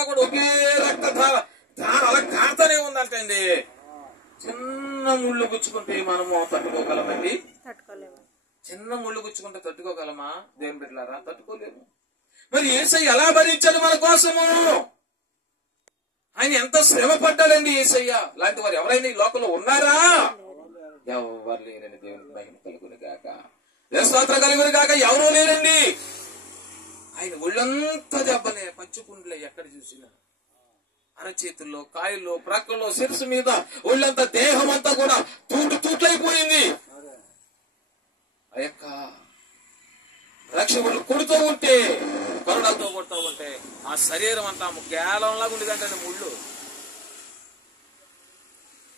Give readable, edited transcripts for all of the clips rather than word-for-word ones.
దాకా కూడా ఒకే రక్త ధార అలా కారుతానే ఉందంటండి. చిన్న ముళ్ళు గుచ్చుకుంటే మనము తట్టుకోగలమండి? చిన్న ముళ్ళు గుచ్చుకుంటే తట్టుకోగలమా? దేవుని బిడ్డలారా, తట్టుకోలేము. మరి యేసయ్య ఎలా భరించాడు మన కోసము? ఆయన ఎంత శ్రమ పడ్డాడండి యేసయ్య. లాంటి వారు ఎవరైనా ఈ లోకంలో ఉన్నారా? ఎవరు లేరండి. దేవునికి మహిమ కలుగును గాక, స్తోత్రం కలుగును గాక. ఎవరూ లేరండి. ఆయన ఒళ్ళంతా దెబ్బలే, పచ్చిపుండ్లే, ఎక్కడ చూసినా అరచేతుల్లో, కాయల్లో, ప్రక్కల్లో, శిరస్సు మీద, ఒళ్ళంతా, దేహం అంతా కూడా తూట్లైపోయింది. ఆ యొక్క రక్షకుడు కొడుతూ ఉంటే, కరుణతో కొడుతూ ఉంటే ఆ శరీరం అంతా గేలంలాగా ఉండేదంటే ముళ్ళు.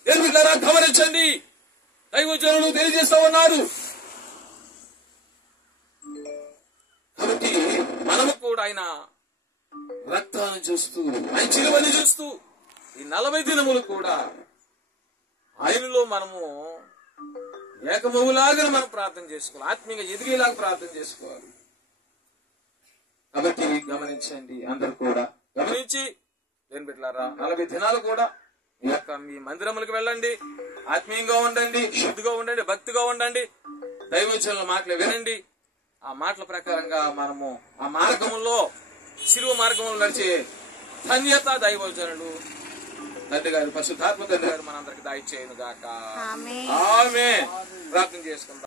ఎదుగుతారా? గమనించండి. దైవజనులు తెలియజేస్తా ఉన్నారు. కాబట్టి మనము కూడా ఆయన రక్తాన్ని చూస్తూ, ఆయన చిలువని చూస్తూ ఈ 40 దినములు కూడా ఆయనలో మనము ఏకమవులాగా మనం ప్రార్థన చేసుకోవాలి. ఆత్మీయంగా ఎదిగేలాగా ప్రార్థన చేసుకోవాలి. కాబట్టి గమనించండి, అందరూ కూడా గమనించి దేని బిడ్డలారా, 40 దినాలు కూడా మీ మందిరములకు వెళ్ళండి, ఆత్మీయంగా ఉండండి, శుద్ధిగా ఉండండి, భక్తిగా ఉండండి, దైవజనుల మాటలు వినండి. ఆ మాటల ప్రకారంగా మనము ఆ మార్గంలో, శిలువ మార్గంలో నడిచే ధన్యత దైవజనులు తండ్రి గారు, పరిశుద్ధాత్మ తండ్రి గారు మనందరికి దయచేయును గాక. ఆమేన్. ప్రార్థన చేసుకుందాం.